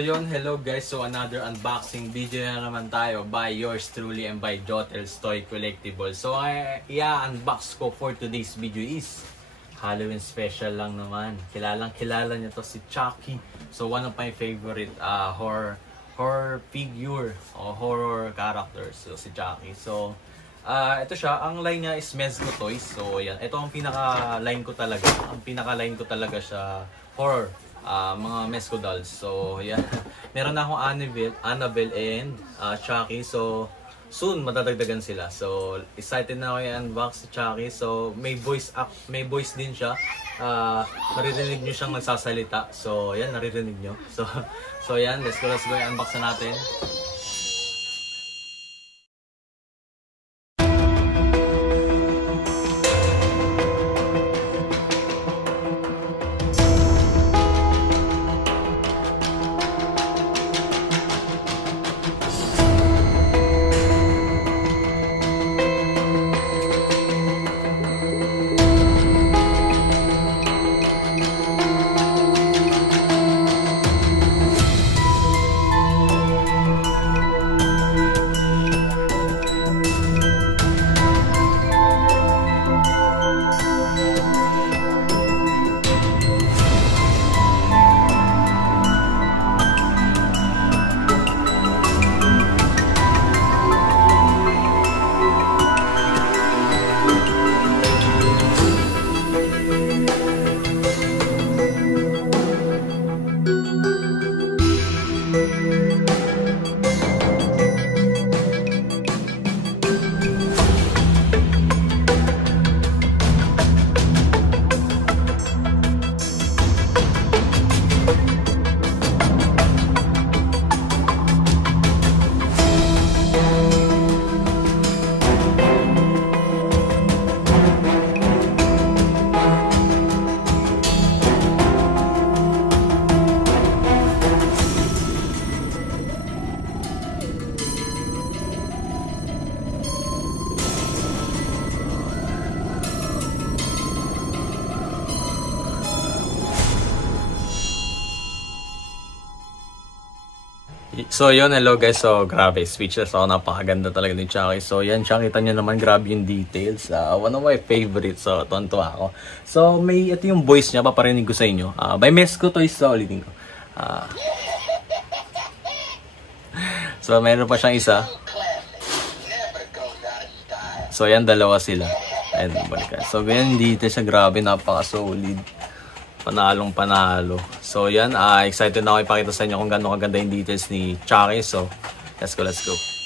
yun, hello guys. So another unboxing video na naman tayo by yours truly and by Jotel's Toy Collectibles. So i-unbox ko for today's video is Halloween special lang naman. Kilala niyo to si Chucky. So one of my favorite horror figure o horror characters, so si Chucky. So ito siya, ang line niya is Mezco Toys. So yan, ito ang pinaka-line ko talaga. Ang pinaka-line ko talaga siya horror, mga Mezco dolls. So yan, meron na akong Annabelle and Chucky. So soon madadagdagan sila. So excited na ako i-unbox si Chucky. So may voice din siya. Naririnig niyo siyang nagsasalita. So yan, naririnig niyo. So yan, let's go i-unbox na natin. So yun, hello guys. So grabe, speechless ako. Napakaganda talaga ni Chucky. So yan siya, kita nyo naman, grabe yung details. One of my favorites. So tonto ako. So ito yung voice niya, paparinig ko sa inyo. By Mezco Toys, so ulitin ko. So meron pa siyang isa. So yan, dalawa sila. Ayan, balikan. So ganyan dito siya, grabe, napaka-solid. Panalong panalo. So yan, excited na ako ipakita sa inyo kung gaano kaganda yung details ni Chucky. So let's go.